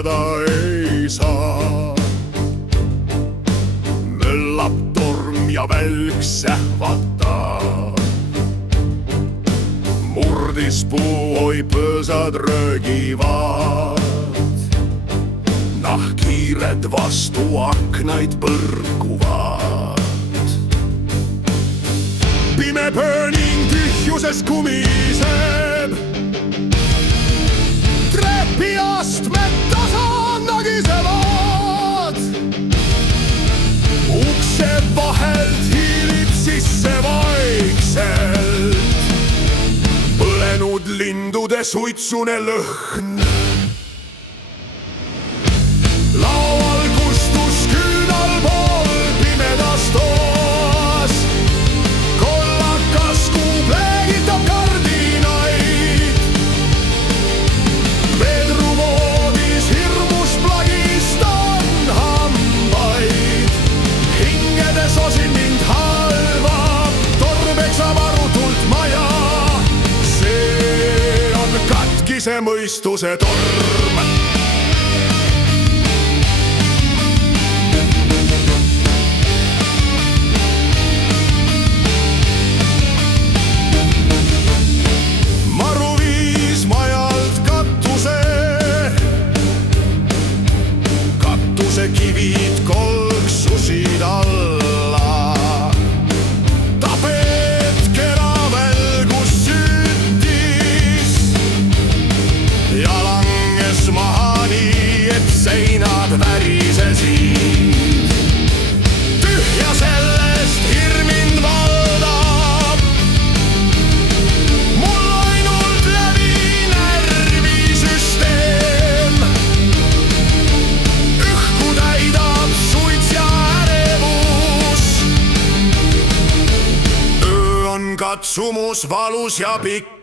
magada ei saa. Möllab torm ja välk sähvatab. Murdis puu, oi põõsad röögivad. Nahkhiired vastu aknaid põrkuvad. Pime pööning tühjuses kumiseb. Trepiastmed tasa nagisevad. Ukse vahelt hiilib sisse vaikselt. Põlenud lindude suitsune lõhn. Laual kustus küünalpool pimedas toas. Kollakas kuu pleegitab kardinaid. Vedruvoodis hirmus plagistan hambaid. Hingedes osin mind halvab, torm peksab arutult maja. See on katkise mõistuse torm. Kivid kolksusid alla. Tapet keravälgus süttis ja langes maha nii, et seinad värisesid. Tühja sellest hirmind valdab. Mul ainult läbi närvisüsteem. Täidab suits ja ärevus. Öö on katsumus valus ja pikk.